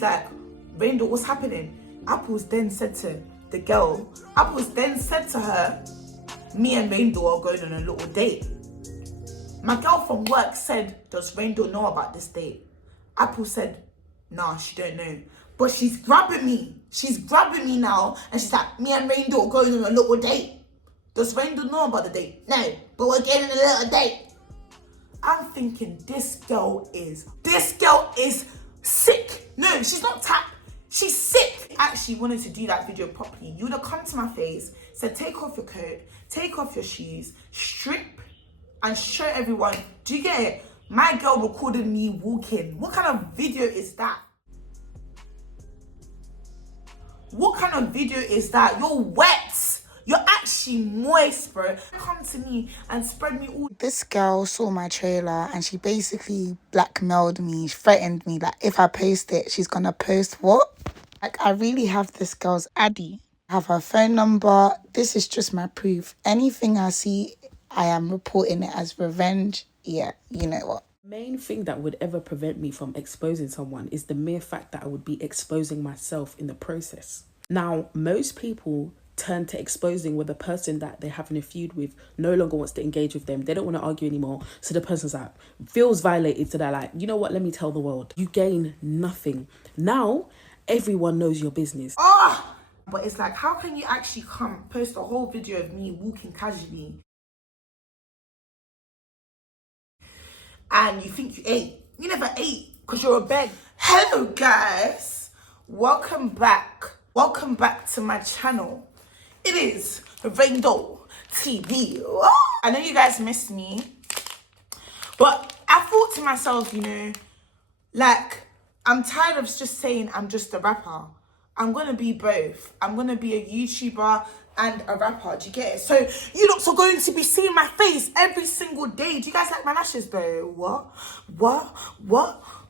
she's like, Rainbow, what's happening? Apples then said to her, me and Rainbow are going on a little date. My girl from work said, does Rainbow know about this date? Apple said, nah, she don't know. But she's grabbing me. She's grabbing me now. And she's like, me and Rainbow are going on a little date. Does Rainbow know about the date? No, but we're getting a little date. I'm thinking, this girl is sick. No, she's not tapped. She's sick. I actually wanted to do that video properly. You would have come to my face, said, take off your coat, take off your shoes, strip, and show everyone. Do you get it? My girl recorded me walking. What kind of video is that? What kind of video is that? You're wet. You're actually moist, bro. Come to me and spread me all. This girl saw my trailer and she basically blackmailed me, threatened me that if I post it, she's gonna post what? Like, I really have this girl's addy. I have her phone number. This is just my proof. Anything I see, I am reporting it as revenge. Yeah, you know what? Main thing that would ever prevent me from exposing someone is the mere fact that I would be exposing myself in the process. Now, most people turn to exposing where the person that they're having a feud with no longer wants to engage with them. They don't want to argue anymore. So the person's like, feels violated. So they're like, you know what? Let me tell the world. You gain nothing. Now, everyone knows your business. But it's like, how can you actually post a whole video of me walking casually and you think you ate? You never ate because you're a beg. Hello guys, welcome back to my channel. It is Rainbow TV. I know you guys missed me, but I thought to myself, you know, like, I'm tired of just saying I'm just a rapper. I'm gonna be both. I'm gonna be a YouTuber and a rapper. Do you get it? So you lot are going to be seeing my face every single day. Do you guys like my lashes though? What?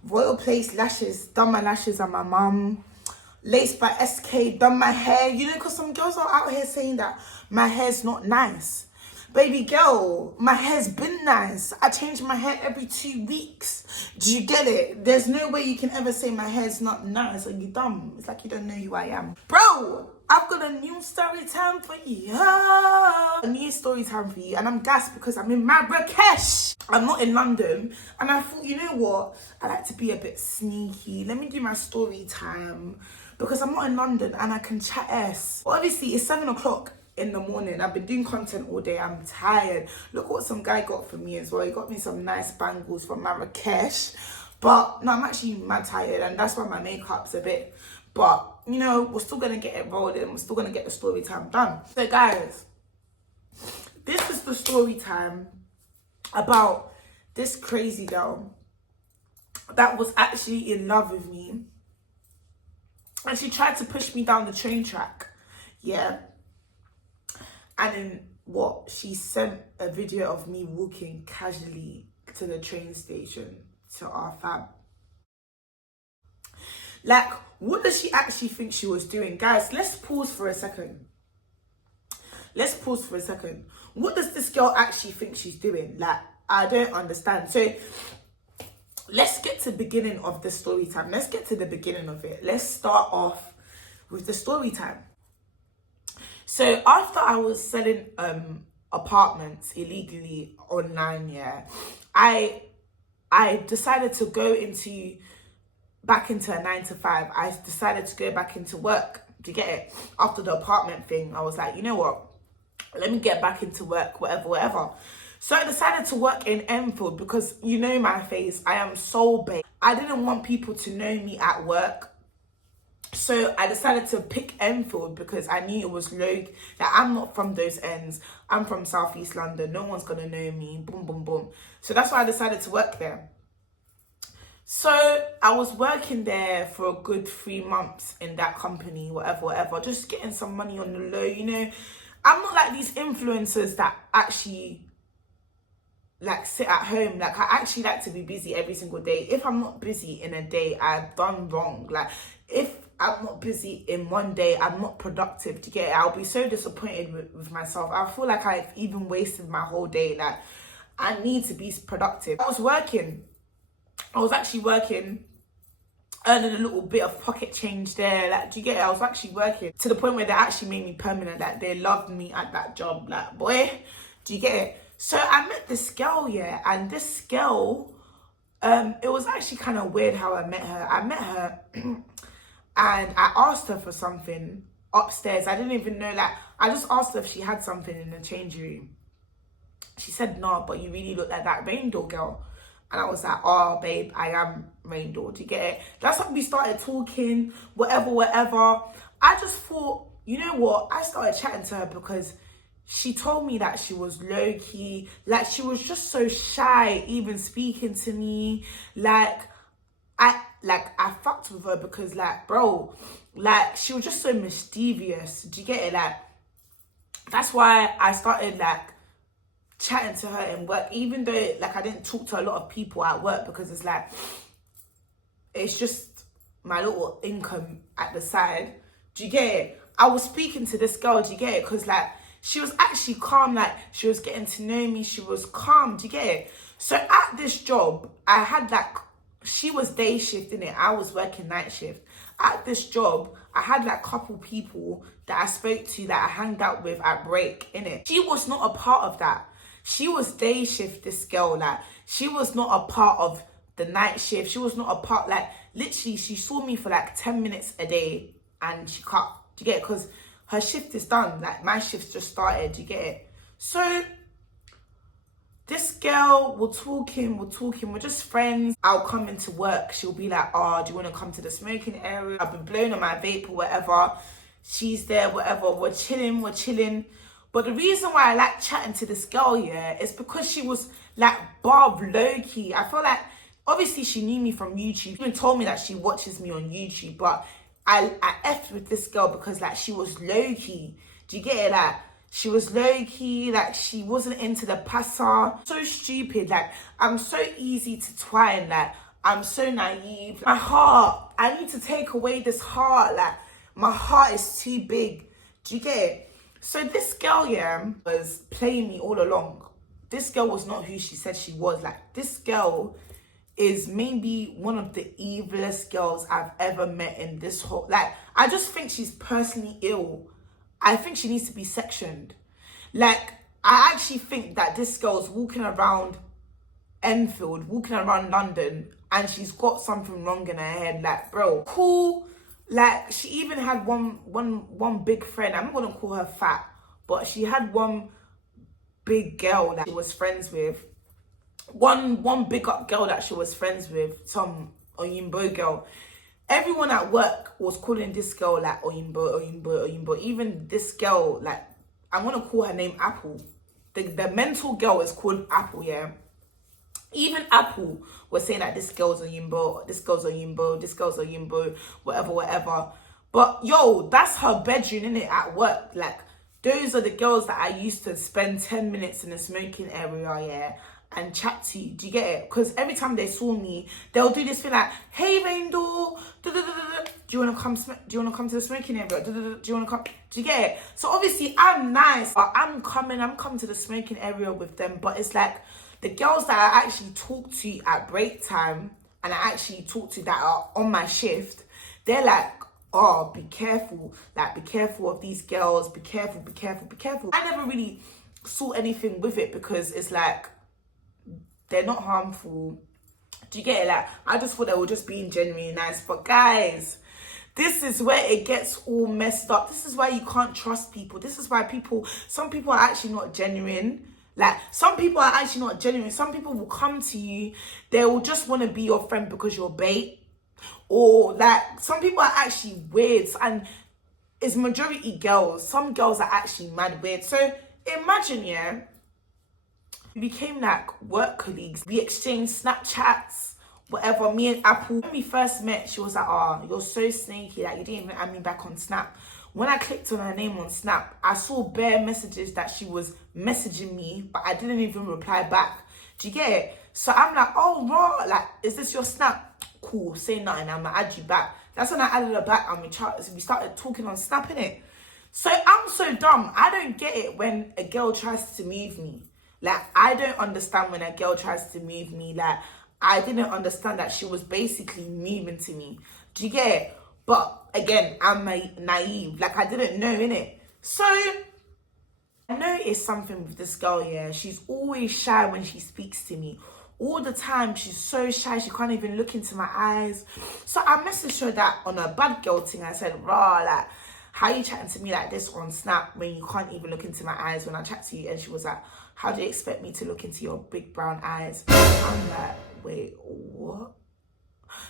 Royal Place lashes. Done my lashes at my mum. Laced by SK. Done my hair. You know, because some girls are out here saying that my hair's not nice. Baby girl, my hair's been nice. I change my hair every 2 weeks. Do you get it? There's no way you can ever say my hair's not nice. Are you dumb? It's like you don't know who I am. Bro, I've got a new story time for you. A new story time for you. And I'm gassed because I'm in Marrakesh. I'm not in London. And I thought, you know what? I like to be a bit sneaky. Let me do my story time because I'm not in London and I can chat s. Well, obviously, it's 7 o'clock in the morning. I've been doing content all day. I'm tired. Look what some guy got for me as well. He got me some nice bangles from Marrakesh. But no, I'm actually mad tired and that's why my makeup's a bit. But you know, we're still gonna get it rolling. We're still gonna get the story time done. So guys, this is the story time about this crazy girl that was actually in love with me. And she tried to push me down the train track. Yeah. And then what? She sent a video of me walking casually to the train station to our fam. Like, what does she actually think she was doing? Guys, let's pause for a second. What does this girl actually think she's doing? Like, I don't understand. So, let's get to the beginning of the story time. Let's get to the beginning of it. Let's start off with the story time. So after I was selling apartments illegally online, yeah, I decided to go back into a 9-to-5. I decided to go back into work. Do you get it? After the apartment thing, I was like, you know what? Let me get back into work, whatever. So I decided to work in Enfield because you know my face. I am so big. I didn't want people to know me at work. So I decided to pick Enfield because I knew it was low. Like, I'm not from those ends. I'm from Southeast London. No one's going to know me. Boom, boom, boom. So that's why I decided to work there. So I was working there for a good 3 months in that company, whatever. Just getting some money on the low, you know. I'm not like these influencers that actually like sit at home. Like, I actually like to be busy every single day. If I'm not busy in a day, I've done wrong. Like, if I'm not busy in one day, I'm not productive. To get it, I'll be so disappointed with myself. I feel like I've even wasted my whole day. Like, I need to be productive. I was actually working earning a little bit of pocket change there. Like, do you get it? I was actually working to the point where they actually made me permanent. Like, they loved me at that job. Like, boy, do you get it? So I met this girl, yeah, and this girl, it was actually kind of weird how I met her. I met her and I asked her for something upstairs. I didn't even know, like, I just asked her if she had something in the change room. She said, no, but you really look like that rain door girl. And I was like, oh, babe, I am rain door. Do you get it? That's when we started talking, whatever. I just thought, you know what? I started chatting to her because she told me that she was low-key. Like, she was just so shy even speaking to me. I fucked with her because, like, bro, like, she was just so mischievous. Do you get it? Like, that's why I started, like, chatting to her in work, even though, like, I didn't talk to a lot of people at work because it's like, it's just my little income at the side. Do you get it? I was speaking to this girl, do you get it? Because, like, she was actually calm, like, she was getting to know me, she was calm, do you get it? So at this job, I had, like, she was day shift, innit? I was working night shift. At this job, I had, like, couple people that I spoke to, that I hanged out with at break, innit? She was not a part of that. She was day shift, this girl, like, she was not a part of the night shift. She was not a part, like, literally, she saw me for, like, 10 minutes a day and she cut. Do you get it? Because her shift is done. Like, my shift's just started. Do you get it? So, this girl, we're talking, we're just friends. I'll come into work. She'll be like, oh, do you want to come to the smoking area? I've been blowing on my vape or whatever. She's there, whatever. We're chilling. But the reason why I like chatting to this girl, yeah, is because she was, like, Bob low-key. I feel like, obviously, she knew me from YouTube. She even told me that she watches me on YouTube. But I effed with this girl because, like, she was low-key. Do you get it? Like, she was low-key. Like, she wasn't into the passa. So stupid. Like, I'm so easy to twine. Like, I'm so naive. My heart, I need to take away this heart. Like, my heart is too big. Do you get it? So this girl, yeah, was playing me all along. This girl was not who she said she was. Like, this girl is maybe one of the evilest girls I've ever met in this whole... Like, I just think she's personally ill. I think she needs to be sectioned. Like, I actually think that this girl's walking around Enfield, walking around London, and she's got something wrong in her head. Like, bro, cool. Like, she even had one big friend. I'm not gonna call her fat, but she had one big girl that she was friends with. One big up girl that she was friends with, some Oyinbo girl. Everyone at work was calling this girl, like, Oyinbo. Even this girl, like, I'm gonna call her name Apple. The mental girl is called Apple, yeah. Even Apple was saying that this girl's Oyinbo, whatever. But, yo, that's her bedroom, innit, at work. Like, those are the girls that I used to spend 10 minutes in the smoking area, yeah, and chat to. Do you get it? Because every time they saw me, they'll do this thing like, hey, Raindor, do you want to come to the smoking area? Do you want to come? Do you get it? So, obviously, I'm nice, but I'm coming to the smoking area with them. But it's like, the girls that I actually talk to at break time and I actually talk to that are on my shift, they're like, oh, be careful. Like, be careful of these girls. Be careful. I never really saw anything with it because it's like, they're not harmful. Do you get it? Like, I just thought they were just being genuinely nice. But guys, this is where it gets all messed up. This is why you can't trust people. This is why some people are actually not genuine. Like, some people are actually not genuine. Some people will come to you, they will just want to be your friend because you're bait. Or, like, some people are actually weird. And it's majority girls. Some girls are actually mad weird. So, imagine, yeah, we became, like, work colleagues. We exchanged Snapchats, whatever. Me and Apple. When we first met, she was like, oh, you're so snaky. Like, you didn't even add me back on Snap. When I clicked on her name on Snap, I saw bare messages that she was messaging me, but I didn't even reply back. Do you get it? So I'm like, oh, raw, like, is this your Snap? Cool, say nothing, I'm gonna add you back. That's when I added her back and we started talking on Snap, innit? So I'm so dumb. I don't get it when a girl tries to move me. Like, I don't understand when a girl tries to move me. Like, I didn't understand that she was basically moving to me. Do you get it? But again, I'm naive. Like, I didn't know, innit? So I noticed something with this girl, yeah. She's always shy when she speaks to me. All the time, she's so shy, she can't even look into my eyes. So I messaged her that on a bad girl thing. I said, rah, like, how you chatting to me like this on Snap when you can't even look into my eyes when I chat to you? And she was like, how do you expect me to look into your big brown eyes? I'm like, wait, what?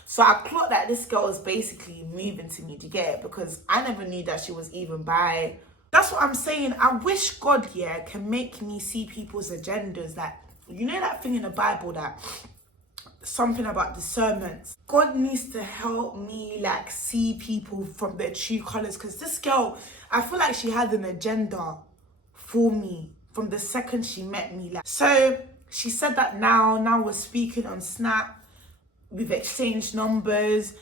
So I clocked that this girl is basically moving to me, to get it? Because I never knew that she was even bi. That's what I'm saying. I wish God, yeah, can make me see people's agendas. Like, you know that thing in the Bible that something about discernment. God needs to help me like see people from their true colors. Because this girl, I feel like she had an agenda for me from the second she met me. Like, so she said that now we're speaking on Snap. We've exchanged numbers.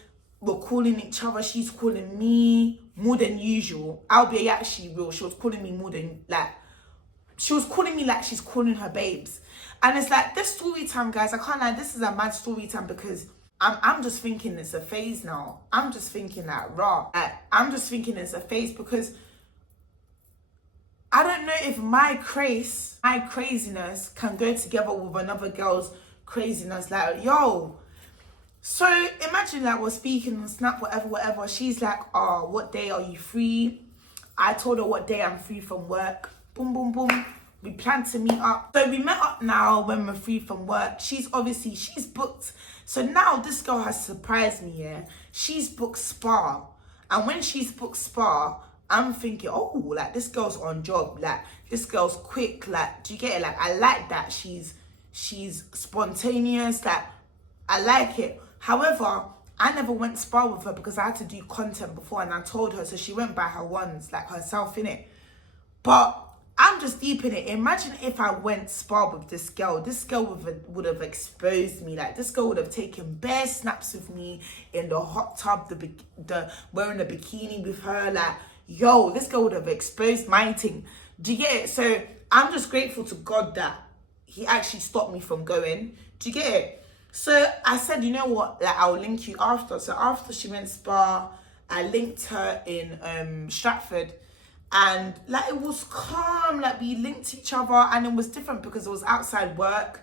We're calling each other. She's calling me more than usual. I'll be actually real. She was calling me more than like. She was calling me like she's calling her babes. And it's like, this story time, guys, I can't lie, this is a mad story time because I'm just thinking it's a phase now. I'm just thinking like, raw. Like, I'm just thinking it's a phase because I don't know if my craziness can go together with another girl's craziness. Like, yo. So imagine like we're speaking on Snap, whatever. She's like, oh, what day are you free? I told her what day I'm free from work. Boom, boom, boom. We plan to meet up. So we met up now when we're free from work. She's booked. So now this girl has surprised me, yeah. She's booked spa. And when she's booked spa, I'm thinking, oh, like this girl's on job. Like this girl's quick. Like, do you get it? Like, I like that she's spontaneous. Like, I like it. However, I never went spa with her because I had to do content before and I told her. So she went by her ones, like herself, innit? But I'm just deep in it. Imagine if I went spa with this girl. This girl would have exposed me. Like, this girl would have taken bare snaps with me in the hot tub, the wearing a bikini with her. Like, yo, this girl would have exposed my thing. Do you get it? So I'm just grateful to God that he actually stopped me from going. Do you get it? So I said, you know what? Like, I'll link you after. So after she went spa, I linked her in Stratford. And like, it was calm. Like, we linked each other and it was different because it was outside work.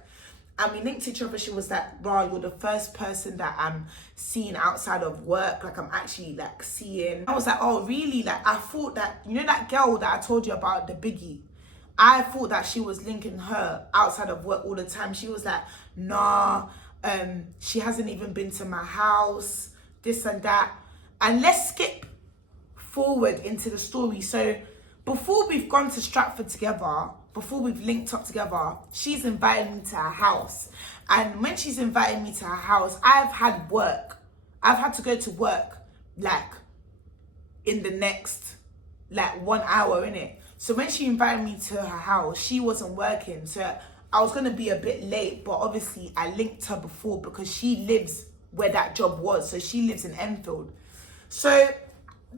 And we linked each other. She was like, bro, you're the first person that I'm seeing outside of work. Like, I'm actually like seeing. I was like, oh, really? Like, I thought that, you know that girl that I told you about, the biggie? I thought that she was linking her outside of work all the time. She was like, nah, she hasn't even been to my house, this and that. And let's skip forward into the story. So before we've gone to Stratford together, before we've linked up together, she's invited me to her house. And when she's invited me to her house, I've had to go to work like in the next like 1 hour, innit? So when she invited me to her house, she wasn't working. So I was going to be a bit late, but obviously I linked her before because she lives where that job was. So she lives in Enfield. So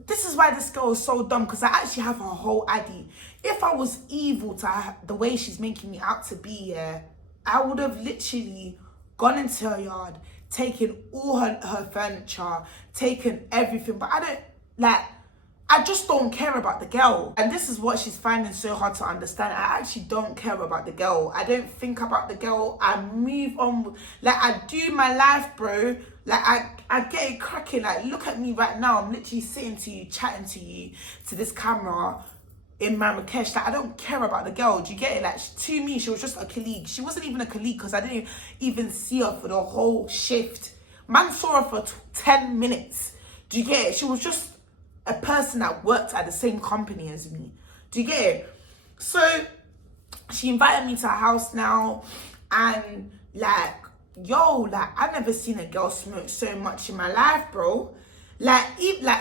this is why this girl is so dumb, because I actually have her whole ID. If I was evil to her, the way she's making me out to be, yeah, I would have literally gone into her yard, taken all her furniture, taken everything. But I just don't care about the girl. And this is what she's finding so hard to understand. I actually don't care about the girl. I don't think about the girl. I move on. Like, I do my life, bro. Like, I get it cracking. Like, look at me right now. I'm literally sitting to you, chatting to you, to this camera in Marrakesh. Like, I don't care about the girl. Do you get it? Like, to me, she was just a colleague. She wasn't even a colleague because I didn't even see her for the whole shift. Man saw her for 10 minutes. Do you get it? She was just a person that worked at the same company as me. Do you get it? So she invited me to her house now, and like, yo, like, I've never seen a girl smoke so much in my life, bro. Like,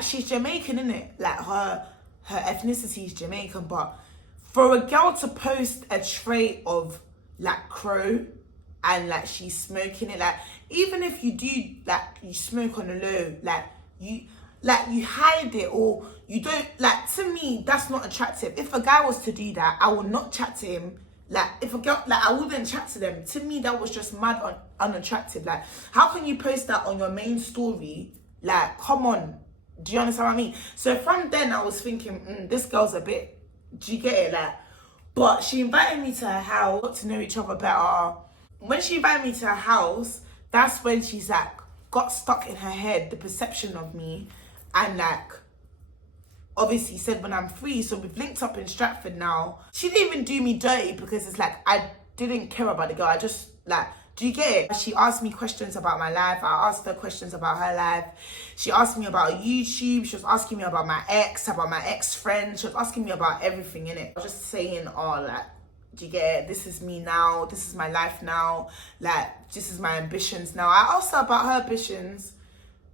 she's Jamaican, innit? Like, her ethnicity is Jamaican, but for a girl to post a tray of like crow and like she's smoking it, like, even if you do, like, you smoke on the low, like you hide it or you don't, like, to me, that's not attractive. If a guy was to do that, I would not chat to him Like, if a girl, like, I wouldn't chat to them. To me, that was just mad unattractive. Like, how can you post that on your main story? Like, come on. Do you understand what I mean? So from then, I was thinking, this girl's a bit, do you get it? Like, but she invited me to her house, got to know each other better. When she invited me to her house, that's when she's like, got stuck in her head, the perception of me, and like, obviously said when I'm free. So we've linked up in Stratford now. She didn't even do me dirty because it's like, I didn't care about the girl. I just like, do you get it? She asked me questions about my life. I asked her questions about her life. She asked me about YouTube. She was asking me about my ex-friend. She was asking me about everything in it. I was just saying, oh, like, do you get it? This is me now. This is my life now. Like, this is my ambitions now. I asked her about her ambitions.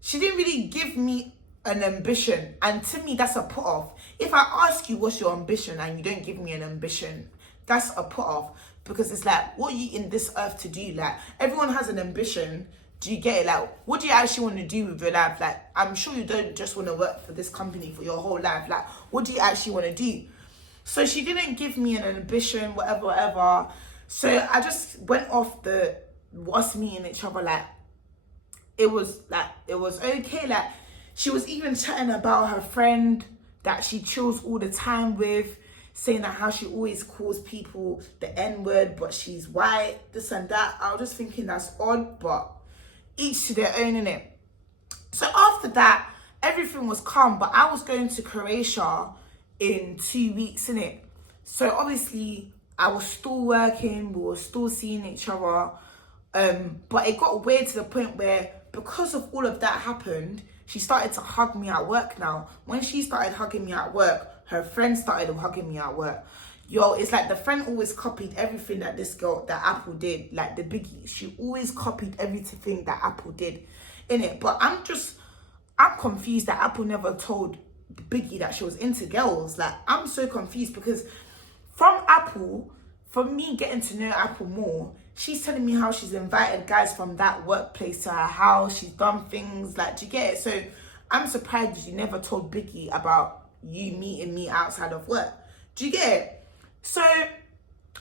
She didn't really give me an ambition, and to me that's a put off. If I ask you what's your ambition and you don't give me an ambition, that's a put off, because it's like, what are you in this earth to do? Like, everyone has an ambition. Do you get it? Like, what do you actually want to do with your life? Like, I'm sure you don't just want to work for this company for your whole life. Like, what do you actually want to do? So she didn't give me an ambition, whatever. So I just went off the us meeting each other. Like, it was okay. Like, she was even chatting about her friend that she chills all the time with, saying that how she always calls people the N-word, but she's white, this and that. I was just thinking that's odd, but each to their own, innit? So after that, everything was calm, but I was going to Croatia in 2 weeks, innit? So obviously, I was still working, we were still seeing each other, but it got weird to the point where, because of all of that happened, she started to hug me at work now. When she started hugging me at work, her friend started hugging me at work. Yo, it's like the friend always copied everything that that Apple did. Like the biggie, she always copied everything that Apple did in it. But I'm confused that Apple never told Biggie that she was into girls. Like, I'm so confused, because from me getting to know Apple more, she's telling me how she's invited guys from that workplace to her house. She's done things, like, do you get it? So I'm surprised you never told Biggie about you meeting me outside of work. Do you get it? So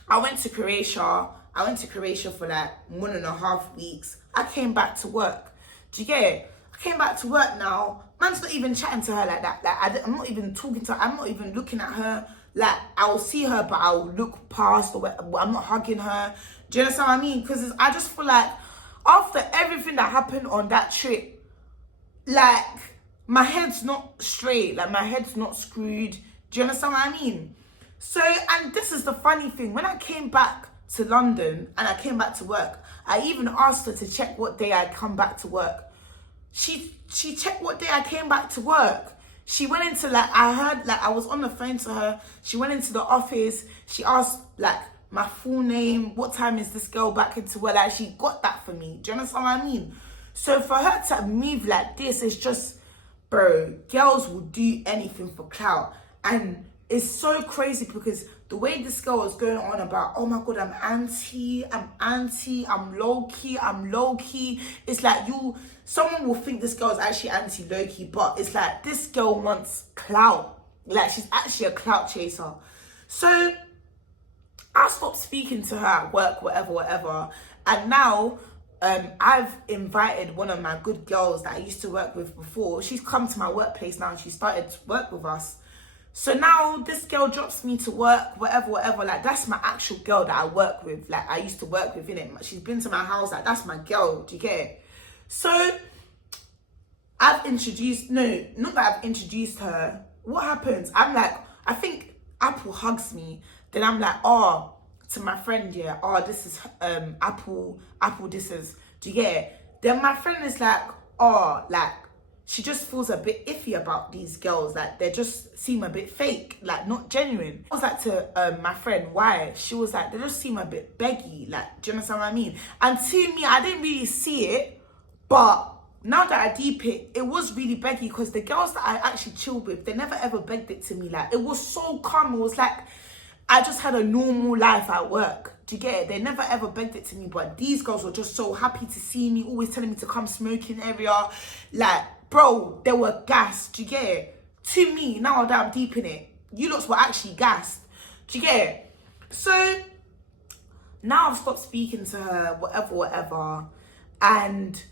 I went to Croatia. For like 1.5 weeks. I came back to work. Do you get it? I came back to work now. Man's not even chatting to her like that. Like, I'm not even talking to her. I'm not even looking at her. Like, I will see her, but I will look past, or I'm not hugging her. Do you understand what I mean? Because I just feel like after everything that happened on that trip, like, my head's not straight. Like, my head's not screwed. Do you understand what I mean? So, and this is the funny thing. When I came back to London and I came back to work, I even asked her to check what day I'd come back to work. She checked what day I came back to work. She went into, like, I heard, like, I was on the phone to her. She went into the office. She asked, like, my full name. What time is this girl back into work? Like, she got that for me. Do you understand what I mean? So for her to move like this, it's just, bro, girls will do anything for clout. And it's so crazy because the way this girl was going on about, oh my God, I'm anti, I'm low-key. It's like someone will think this girl is actually anti-low-key, but it's like this girl wants clout. Like, she's actually a clout chaser. So I stopped speaking to her at work, whatever. And now I've invited one of my good girls that I used to work with before. She's come to my workplace now and she started to work with us. So now this girl drops me to work, whatever. Like, that's my actual girl that I work with. Like, I used to work with, innit? She's been to my house. Like, that's my girl. Do you get it? So not that I've introduced her. What happens? I'm like, I think Apple hugs me. Then I'm like, oh, to my friend, yeah, oh, this is Apple, this is, do you get it? Then my friend is like, oh, like, she just feels a bit iffy about these girls. Like, they just seem a bit fake, like, not genuine. I was like to my friend, why? She was like, they just seem a bit beggy. Like, do you understand what I mean? And to me, I didn't really see it, but now that I deep it, it was really beggy, because the girls that I actually chilled with, they never ever begged it to me. Like, it was so calm. It was like I just had a normal life at work. Do you get it? They never ever begged it to me, but these girls were just so happy to see me, always telling me to come smoke in area. Like, bro, they were gassed. Do you get it? To me, now that I'm deep in it, you lots were actually gassed. Do you get it? So now I've stopped speaking to her, whatever. And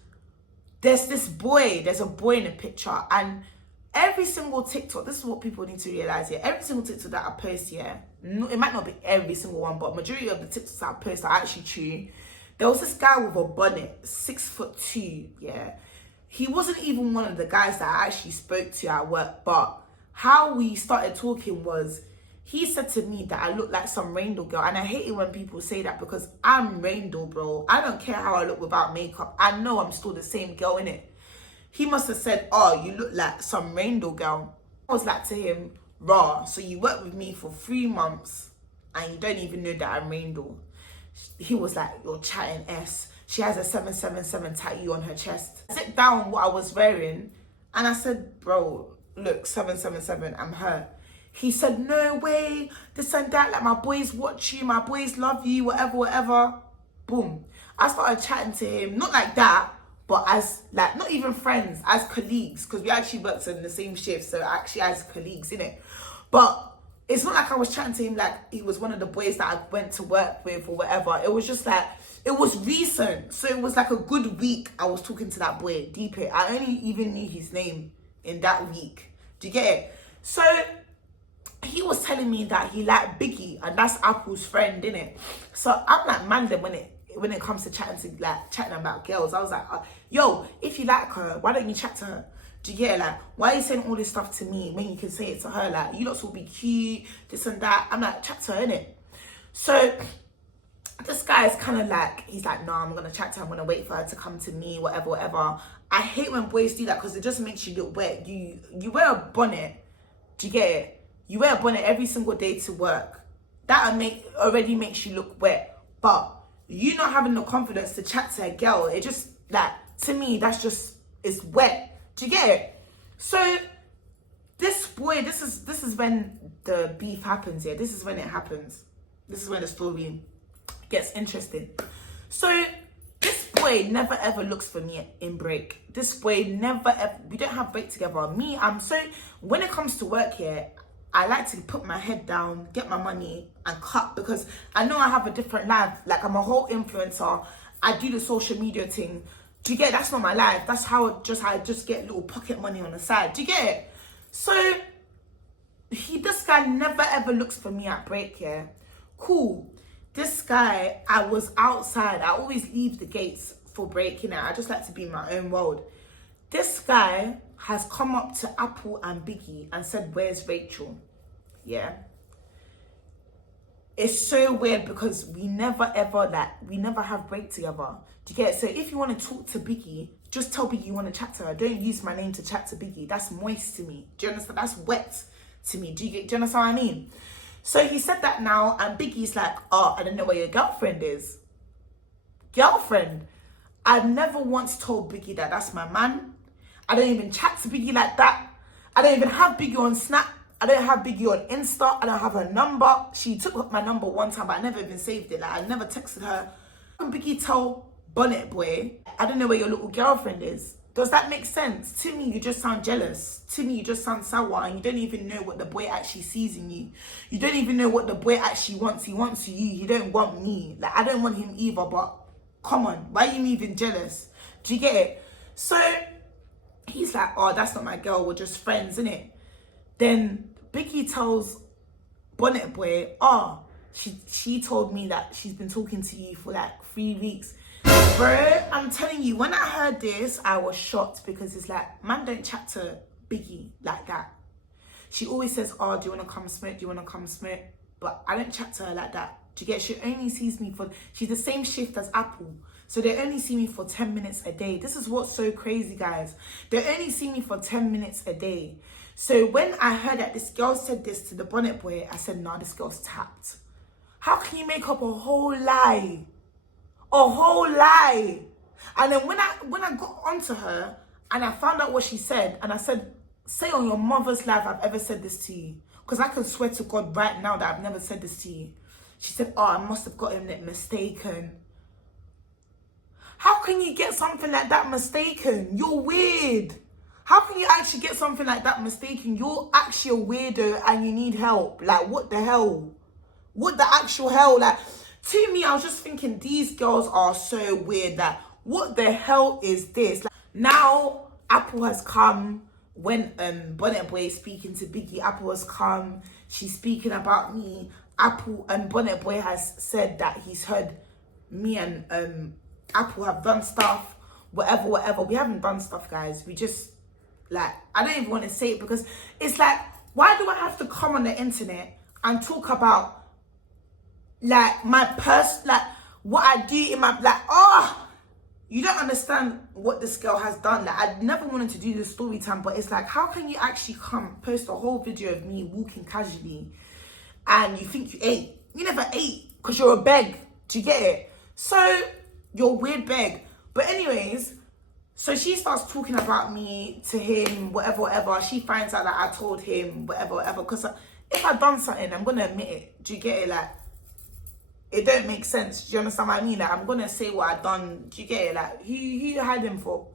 there's a boy in the picture, and every single TikTok, this is what people need to realize here, every single TikTok that I post here, it might not be every single one, but majority of the TikToks that I post are actually true. There was this guy with a bonnet, 6'2", yeah. He wasn't even one of the guys that I actually spoke to at work, but how we started talking was, he said to me that I look like some Rainbow girl, and I hate it when people say that because I'm Rainbow, bro. I don't care how I look without makeup. I know I'm still the same girl, innit? He must have said, oh, you look like some Rainbow girl. I was like to him, raw, so you worked with me for 3 months and you don't even know that I'm Rainbow. He was like, you're chatting S. She has a 777 tattoo on her chest. I sit down what I was wearing and I said, bro, look, 777, I'm her. He said, no way, this and that, like my boys watch you, my boys love you, whatever. Boom. I started chatting to him, not like that, but as, like, not even friends, as colleagues, because we actually worked in the same shift, so actually as colleagues, innit? But it's not like I was chatting to him like he was one of the boys that I went to work with or whatever. It was just like, it was recent. So it was like a good week I was talking to that boy, deep it. I only even knew his name in that week. Do you get it? So he was telling me that he liked Biggie, and that's Apple's friend, innit? So I'm like, man, then when it comes to chatting about girls, I was like, yo, if you like her, why don't you chat to her? Do you get it? Like, why are you saying all this stuff to me when you can say it to her? Like, you lot will be cute, this and that. I'm like, chat to her, innit? So this guy is kind of like, he's like, no, I'm gonna chat to her, I'm gonna wait for her to come to me, whatever. I hate when boys do that because it just makes you look wet. You wear a bonnet, do you get it? You wear a bonnet every single day to work. That already makes you look wet. But you not having the confidence to chat to a girl, it just, like, to me, that's just, it's wet. Do you get it? So this boy, this is when the beef happens here. This is when it happens. This is when the story gets interesting. So this boy never ever looks for me in break. This boy never ever, we don't have break together. Me, when it comes to work here, I like to put my head down, get my money and cut, because I know I have a different life. Like, I'm a whole influencer. I do the social media thing. Do you get it? That's not my life. That's how I just get little pocket money on the side. Do you get it? So this guy never ever looks for me at break, yeah? Cool. This guy, I was outside. I always leave the gates for break, you know. I just like to be in my own world. This guy has come up to Apple and Biggie and said, where's Rachel? Yeah. It's so weird because we never have break together. Do you get it? So if you want to talk to Biggie, just tell Biggie you want to chat to her. Don't use my name to chat to Biggie. That's moist to me. Do you understand? That's wet to me. Do you understand what I mean? So he said that now, and Biggie's like, oh, I don't know where your girlfriend is. Girlfriend? I've never once told Biggie that that's my man. I don't even chat to Biggie like that. I don't even have Biggie on Snap. I don't have Biggie on Insta. I don't have her number. She took my number one time, but I never even saved it. Like, I never texted her. When Biggie told Bonnet Boy, I don't know where your little girlfriend is. Does that make sense? To me, you just sound jealous. To me, you just sound sour, and you don't even know what the boy actually sees in you. You don't even know what the boy actually wants. He wants you. He don't want me. Like, I don't want him either, but come on. Why are you even jealous? Do you get it? So he's like, oh, that's not my girl. We're just friends, innit? Then Biggie tells Bonnet Boy, oh, she told me that she's been talking to you for like 3 weeks. Bro, I'm telling you, when I heard this, I was shocked, because it's like, man don't chat to Biggie like that. She always says, oh, do you want to come smoke? Do you want to come smoke? But I don't chat to her like that. Do you get it? She only sees me for, she's the same shift as Apple. So they only see me for 10 minutes a day. This is what's so crazy, guys. They only see me for 10 minutes a day. So when I heard that this girl said this to the Bonnet Boy, I said, nah, this girl's tapped. How can you make up a whole lie? A whole lie. And then when I got onto her and I found out what she said, and I said, say on your mother's life I've ever said this to you. Because I can swear to God right now that I've never said this to you. She said, oh, I must have gotten it mistaken. How can you get something like that mistaken? You're weird. How can you actually get something like that mistaken? You're actually a weirdo and you need help. Like, what the hell? What the actual hell? Like, To me, I was just thinking these girls are so weird. Like, what the hell is this? Like, now Apple has come. When Bonnet Boy is speaking to Biggie, Apple has come. She's speaking about me. Apple and Bonnet Boy has said that he's heard me and Apple have done stuff. Whatever. We haven't done stuff, guys. We just, like, I don't even want to say it because it's like, why do I have to come on the internet and talk about, like, my like, what I do in my, like, oh, you don't understand what this girl has done. Like, I never wanted to do this story time, but it's like, how can you actually come post a whole video of me walking casually and you think you ate? You never ate because you're a beg. Do you get it? So, you're a weird beg. But anyways, so she starts talking about me to him, whatever. She finds out that I told him, whatever. Because if I've done something, I'm going to admit it. Do you get it? Like, it don't make sense. Do you understand what I mean? Like, I'm going to say what I've done. Do you get it? Like, who you had him from?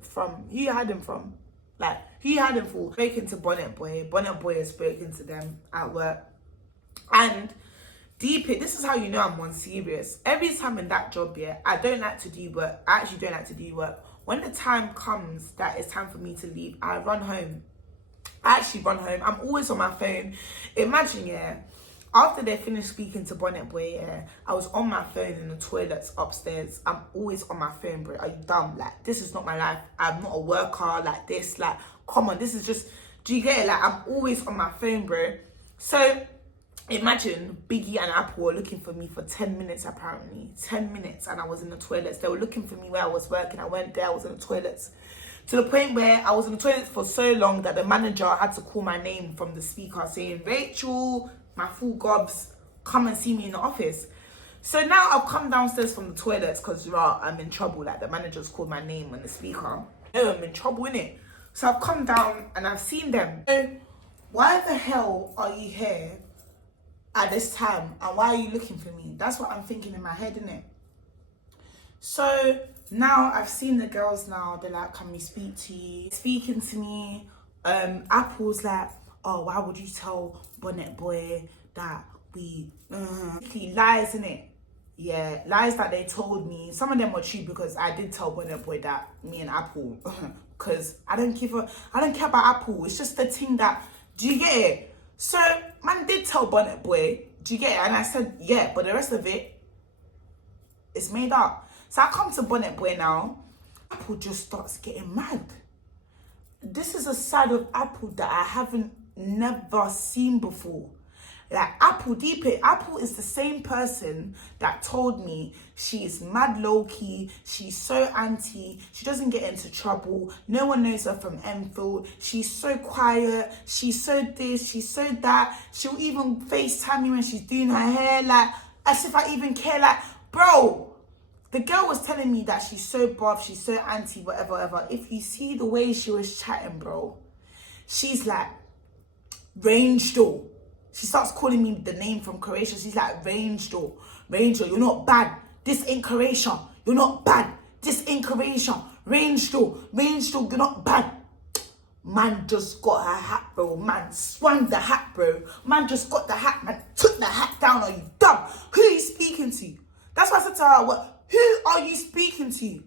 Who you had him from? Like, who you had him for? Spoken to Bonnet Boy. Bonnet Boy has spoken to them at work. And deep it, this is how you know I'm one serious. Every time in that job, yeah, I don't like to do work. I actually don't like to do work. When the time comes that it's time for me to leave, I run home. I actually run home. I'm always on my phone. Imagine, yeah, after they finished speaking to Bonnet Boy, yeah, I was on my phone in the toilets upstairs. I'm always on my phone, bro. Are you dumb? Like, this is not my life. I'm not a worker like this. Like, come on, this is just, do you get it? Like, I'm always on my phone, bro. So, imagine Biggie and Apple were looking for me for 10 minutes, apparently. 10 minutes, and I was in the toilets. They were looking for me where I was working. I went there, I was in the toilets. To the point where I was in the toilets for so long that the manager had to call my name from the speaker saying, Rachel, my full gobs, come and see me in the office. So now I've come downstairs from the toilets because I'm in trouble. Like, the manager's called my name on the speaker. I'm in trouble, innit? So I've come down and I've seen them. So why the hell are you here at this time, and why are you looking for me? That's what I'm thinking in my head, innit? So now I've seen the girls now. They're like, can we speak to you? Speaking to me. Apple's like, oh, why would you tell Bonnet Boy that we lies, innit? Yeah, lies that they told me. Some of them were true because I did tell Bonnet Boy that me and Apple, because I don't care about Apple. It's just the thing that, do you get it? So, man did tell Bonnet Boy, do you get it? And I said, yeah, but the rest of it, it's made up. So I come to Bonnet Boy now. Apple just starts getting mad. This is a side of Apple that I haven't never seen before. Like, Apple, deep it, Apple is the same person that told me she is mad low-key, she's so anti, she doesn't get into trouble, no one knows her from Enfield, she's so quiet, she's so this, she's so that, she'll even FaceTime me when she's doing her hair, like, as if I even care. Like, bro, the girl was telling me that she's so buff, she's so anti, whatever. If you see the way she was chatting, bro, she's like, range door. She starts calling me the name from Croatia. She's like, Ranger, you're not bad. This ain't Croatia. You're not bad. This ain't Croatia. Ranger, you're not bad. Man just got her hat, bro. Man swung the hat, bro. Man just got the hat. Man took the hat down. Are you dumb? Who are you speaking to? That's why I said to her, who are you speaking to?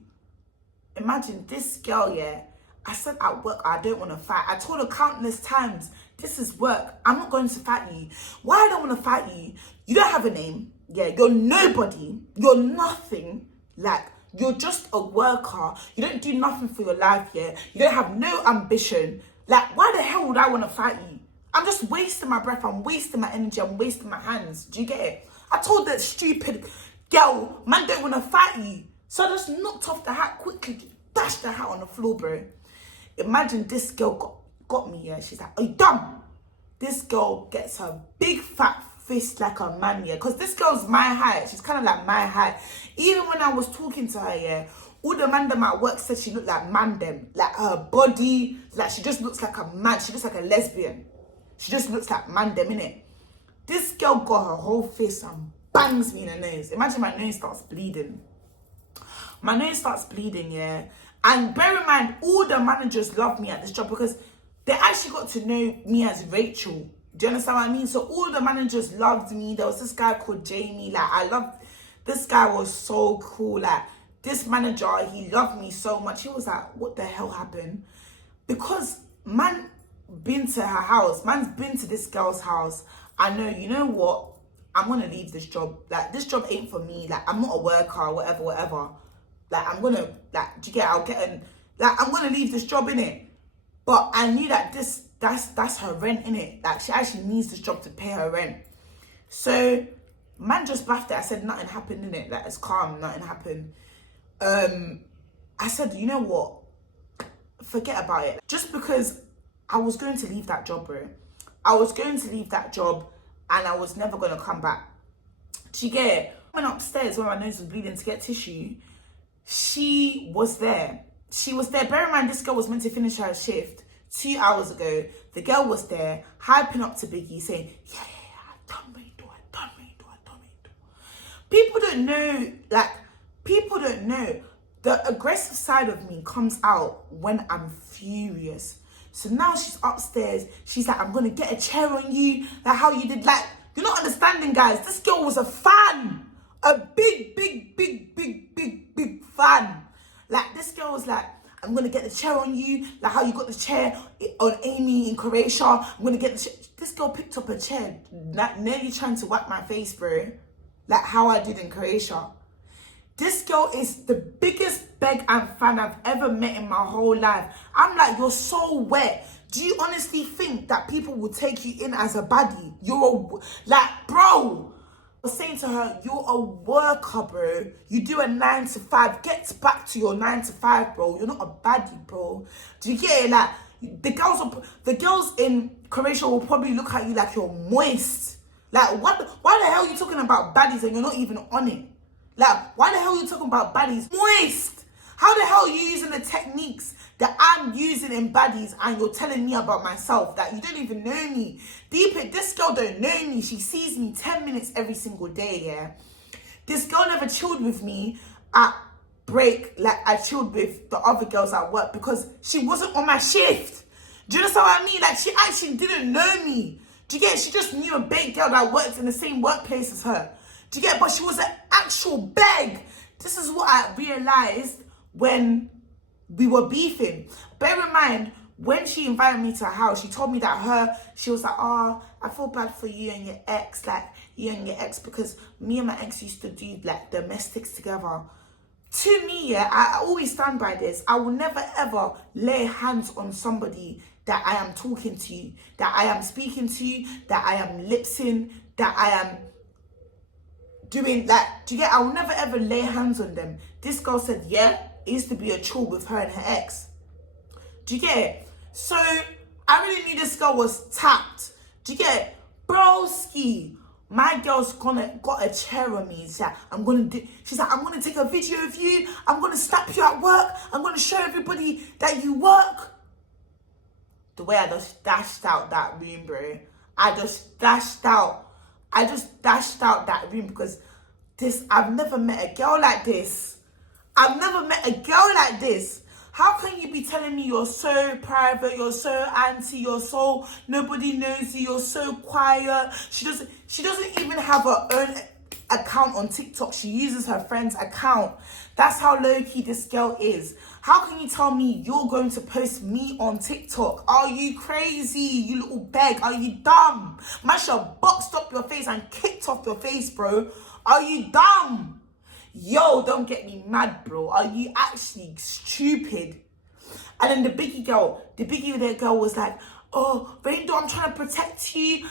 Imagine this girl, yeah. I said at work, I don't want to fight. I told her countless times, this is work. I'm not going to fight you. Why I don't want to fight you? You don't have a name. Yeah, you're nobody. You're nothing. Like, you're just a worker. You don't do nothing for your life, yeah? You don't have no ambition. Like, why the hell would I want to fight you? I'm just wasting my breath. I'm wasting my energy. I'm wasting my hands. Do you get it? I told that stupid girl, man, don't want to fight you. So I just knocked off the hat quickly. Dashed the hat on the floor, bro. Imagine this girl got me, yeah? She's like, are you dumb? This girl gets her big fat fist like a man, yeah? Because this girl's my height. She's kind of like my height. Even when I was talking to her, yeah, all the man them at work said she looked like man them. Like, her body, like, she just looks like a man. She looks like a lesbian. She just looks like man them, innit? This girl got her whole face and bangs me in the nose. Imagine my nose starts bleeding. My nose starts bleeding, yeah? And bear in mind, all the managers love me at this job because they actually got to know me as Rachel. Do you understand what I mean? So all the managers loved me. There was this guy called Jamie. Like, I loved This guy was so cool. Like, this manager, he loved me so much. He was like, what the hell happened? Because man been to her house. Man's been to this girl's house. I know, you know what? I'm going to leave this job. Like, this job ain't for me. Like, I'm not a worker, whatever. Like, I'm going to, like, do you get, I'm going to leave this job, innit? But I knew that that's her rent, innit? Like, she actually needs this job to pay her rent. So, man just baffed it. I said, nothing happened, innit? Like, it's calm, nothing happened. I said, you know what? Forget about it. Just because I was going to leave that job, bro. I was going to leave that job and I was never going to come back. Do you get it? I went upstairs when my nose was bleeding to get tissue. She was there. Bear in mind, this girl was meant to finish her shift 2 hours ago. The girl was there, hyping up to Biggie, saying, yeah, I done me do. People don't know. The aggressive side of me comes out when I'm furious. So now she's upstairs. She's like, I'm going to get a chair on you. Like how you did. Like, you're not understanding, guys. This girl was a fan. A big fan. Like, this girl was like, I'm going to get the chair on you. Like how you got the chair on Amy in Croatia. I'm going to get the chair. This girl picked up a chair. Like, nearly trying to whack my face, bro. Like how I did in Croatia. This girl is the biggest beg and fan I've ever met in my whole life. I'm like, you're so wet. Do you honestly think that people will take you in as a baddie? Bro. I was saying to her, you're a worker, bro. You do a 9 to 5. Get back to your 9 to 5, bro. You're not a baddie, bro. Do you get it? Like, the girls in Croatia will probably look at you like you're moist. Like, why the hell are you talking about baddies and you're not even on it? Like, why the hell are you talking about baddies? Moist! How the hell are you using the techniques that I'm using in baddies and you're telling me about myself that you don't even know me? This girl don't know me. She sees me 10 minutes every single day, yeah? This girl never chilled with me at break like I chilled with the other girls at work because she wasn't on my shift. Do you understand what I mean? Like, she actually didn't know me. Do you get it? She just knew a big girl that worked in the same workplace as her. Do you get it? But she was an actual beg. This is what I realized when we were beefing. Bear in mind, when she invited me to her house, she told me that she was like, oh, I feel bad for you and your ex, because me and my ex used to do like domestics together. To me, yeah, I always stand by this. I will never ever lay hands on somebody that I am talking to, that I am speaking to, that I am lip-syncing, that I am doing, like, do you get, I will never ever lay hands on them. This girl said, yeah, it used to be a chore with her and her ex. Do you get it? So, I really knew this girl was tapped. Do you get it? Broski, my girl's got a chair on me. She's like, I'm gonna take a video of you. I'm gonna snap you at work. I'm gonna show everybody that you work. The way I just dashed out that room, bro. I just dashed out that room because I've never met a girl like this. How can you be telling me you're so private, you're so anti, nobody knows you, you're so quiet? She doesn't even have her own account on TikTok. She uses her friend's account. That's how low-key this girl is. How can you tell me you're going to post me on TikTok? Are you crazy, you little beg? Are you dumb? Man should have boxed up your face and kicked off your face, bro. Are you dumb? Yo, don't get me mad, bro. Are you actually stupid? And then the biggie girl was like, oh, Raindo, I'm trying to protect you.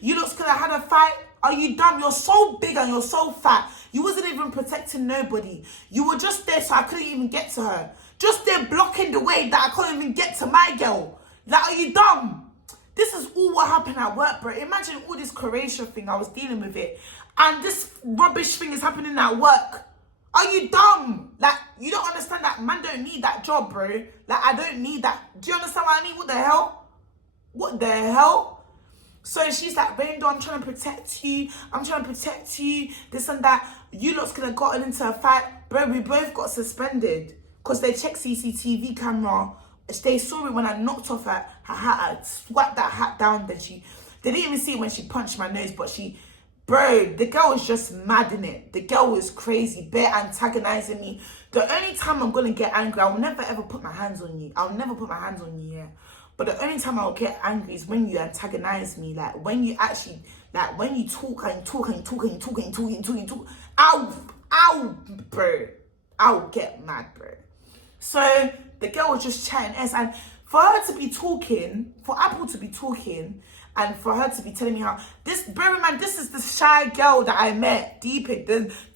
You lot's gonna have a fight. Are you dumb? You're so big and you're so fat. You wasn't even protecting nobody. You were just there so I couldn't even get to her. Just there blocking the way that I couldn't even get to my girl. Like, are you dumb? This is all what happened at work, bro. Imagine all this Croatia thing, I was dealing with it. And this rubbish thing is happening at work. Are you dumb? Like, you don't understand that man don't need that job, bro. Like, I don't need that. Do you understand what I mean? What the hell? So she's like, Raindo, I'm trying to protect you. This and that. You lot's gonna gotten into a fight. Bro, we both got suspended. Because they checked CCTV camera. They saw it when I knocked off her hat. I swapped that hat down. They didn't even see it when she punched my nose, but she Bro, the girl is just mad in it. The girl is crazy, bare antagonizing me. The only time I'm gonna get angry, I'll never ever put my hands on you. I'll never put my hands on you, yeah. But the only time I'll get angry is when you antagonize me. Like when you actually, like when you talk and talk and talk and talk and talk and talk and talk. Ow, bro. I'll get mad, bro. So the girl was just chatting S, and for her to be talking, for Apple to be talking, and for her to be telling me how this, bro, man, this is the shy girl that I met, deep it,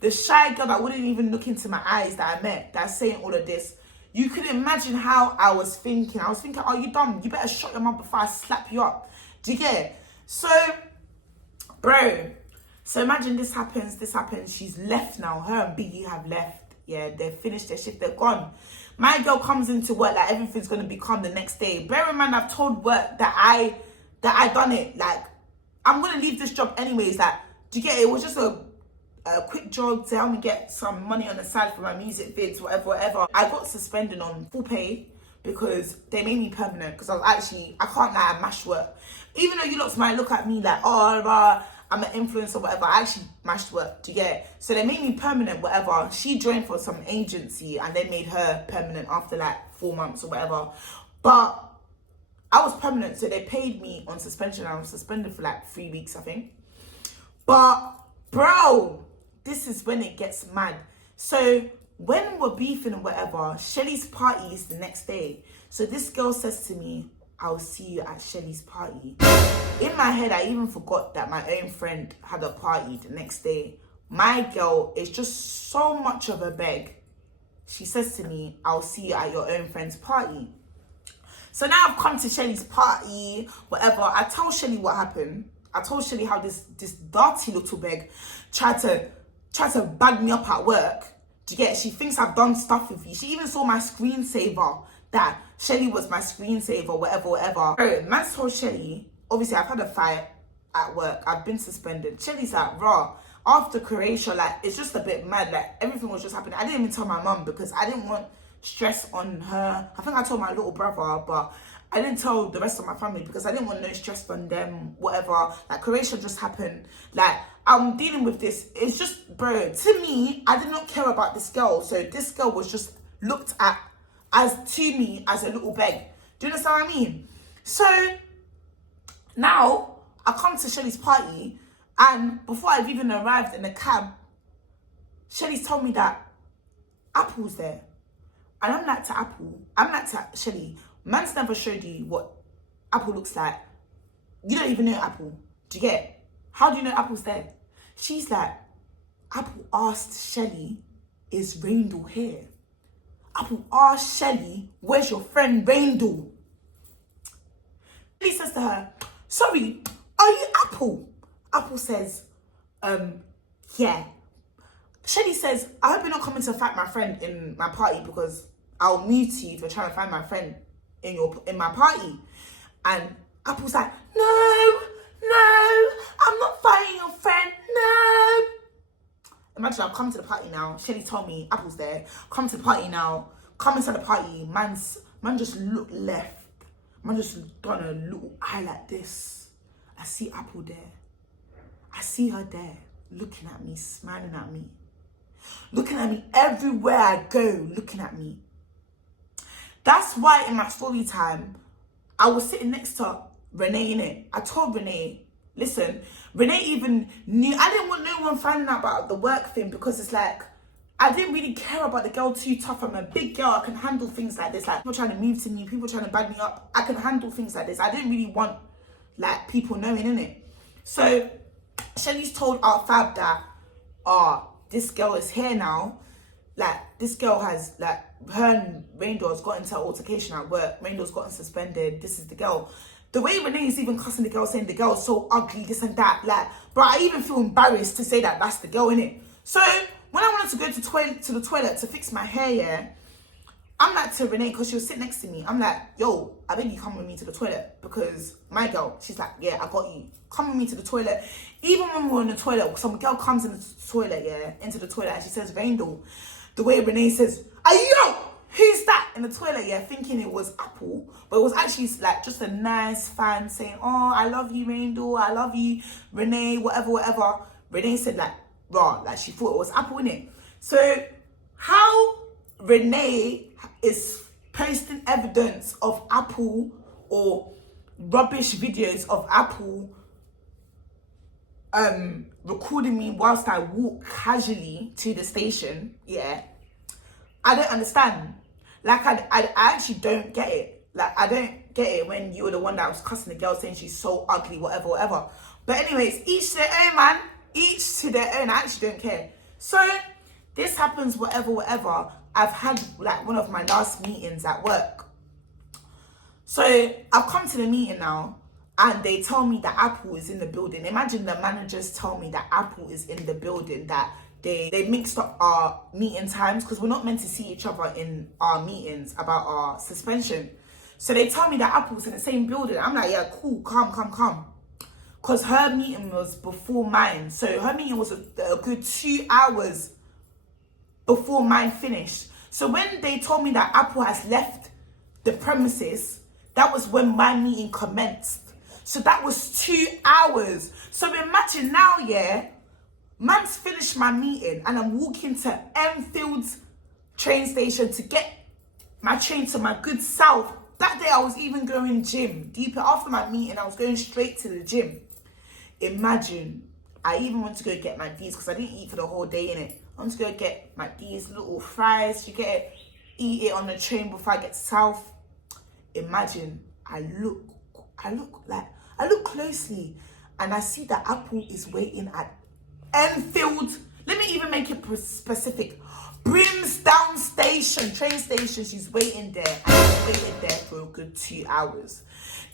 the shy girl that wouldn't even look into my eyes that I met, that's saying all of this. You could imagine how I was thinking. I was thinking, oh, you dumb, you better shut your mouth before I slap you up. Do you get it? So, bro, so imagine this happens, she's left now. Her and Biggie have left. Yeah, they've finished their shift, they're gone. My girl comes into work like everything's gonna be calm the next day. Bear in mind, I've told work that I done it. Like, I'm gonna leave this job anyways. Like, do you get it? It was just a quick job to help me get some money on the side for my music vids, whatever. I got suspended on full pay because they made me permanent, because I can't lie, I mashed work. Even though you lot might look at me like, oh, I'm an influencer, whatever, I actually mashed work, do you get it? So they made me permanent, whatever. She joined for some agency and they made her permanent after like 4 months or whatever. But I was permanent, so they paid me on suspension. I was suspended for like 3 weeks, I think. But, bro, this is when it gets mad. So when we're beefing and whatever, Shelly's party is the next day. So this girl says to me, I'll see you at Shelly's party. In my head, I even forgot that my own friend had a party the next day. My girl is just so much of a beg. She says to me, I'll see you at your own friend's party. So now I've come to Shelly's party, whatever. I tell Shelly what happened. I told Shelly how this dirty little beg tried to bag me up at work. Do you get it? She thinks I've done stuff with you. She even saw my screensaver, that Shelly was my screensaver, whatever. Man told Shelly, obviously I've had a fight at work. I've been suspended. Shelly's like, raw. After Croatia, like, it's just a bit mad. Like, everything was just happening. I didn't even tell my mum because I didn't want stress on her. I think I told my little brother, but I didn't tell the rest of my family because I didn't want no stress on them, whatever. Like, Croatia just happened. Like, I'm dealing with this. It's just, bro, to me, I did not care about this girl. So this girl was just looked at to me as a little beg. Do you understand what I mean? So now I come to Shelly's party, and before I've even arrived in the cab, Shelly's told me that Apple's there. And I'm like to Shelly, man's never showed you what Apple looks like. You don't even know Apple. Do you get it? How do you know Apple's there? She's like, Apple asked Shelly, is Raindle here? Apple asked Shelly, where's your friend Raindle? Shelly says to her, sorry, are you Apple? Apple says, yeah. Shelly says, I hope you're not coming to fight my friend in my party, because I'll mute you if you're trying to find my friend in my party. And Apple's like, no, I'm not fighting your friend, no. Imagine I've come to the party now. Shelly told me Apple's there. Come to the party now. Come inside the party. Man just look left. Man just done a little eye like this. I see Apple there. I see her there, looking at me, smiling at me. Looking at me everywhere I go, looking at me. That's why in my story time, I was sitting next to Renee, innit? I told Renee, listen, Renee even knew, I didn't want no one finding out about the work thing, because it's like, I didn't really care about the girl too tough. I'm a big girl, I can handle things like this. Like, people trying to move to me, people trying to bag me up, I can handle things like this. I didn't really want, like, people knowing, innit? So, Shelly's told our fab that, this girl is here now. Like, this girl has, like, her and Raindor's got into an altercation at work. Raindor's gotten suspended. This is the girl. The way Renee's even cussing the girl, saying the girl's so ugly, this and that. Like, bro, I even feel embarrassed to say that that's the girl, innit? So, when I wanted to go to the toilet to fix my hair, yeah, I'm like to Renee, because she was sitting next to me. I'm like, yo, I beg you come with me to the toilet, because my girl, she's like, yeah, I got you. Come with me to the toilet. Even when we're in the toilet, some girl comes in the toilet, yeah, into the toilet, and she says, Raindle. The way Renee says, yo, who's that? In the toilet, yeah, thinking it was Apple. But it was actually like just a nice fan saying, oh, I love you, Raindle. I love you, Renee, whatever. Renee said like, raw, like she thought it was Apple, innit? So how Renee is posting evidence of Apple or rubbish videos of Apple recording me whilst I walk casually to the station, yeah, I don't understand. Like, I actually don't get it. Like, I don't get it when you were the one that was cussing the girl saying she's so ugly, whatever, whatever. But anyways, each to their own, man. Each to their own. I actually don't care. So, this happens, whatever, whatever. I've had, like, one of my last meetings at work. So, I've come to the meeting now, and they tell me that Apple is in the building. Imagine the managers tell me that Apple is in the building, that they mixed up our meeting times because we're not meant to see each other in our meetings about our suspension. So they tell me that Apple's in the same building. I'm like, yeah, cool, come. Because her meeting was before mine. So her meeting was a good 2 hours before mine finished. So when they told me that Apple has left the premises, that was when my meeting commenced. So that was 2 hours. So imagine now, yeah, man's finished my meeting and I'm walking to Enfield's train station to get my train to my good south. That day I was even going gym. Deeper after my meeting, I was going straight to the gym. Imagine, I even went to go get my D's because I didn't eat for the whole day, innit? I went to go get my D's, little fries. You get it, eat it on the train before I get to south. Imagine, I look closely and I see that Apple is waiting at Enfield. Let me even make it specific. Brimsdown station, train station. She's waiting there. And she's waited there for a good 2 hours.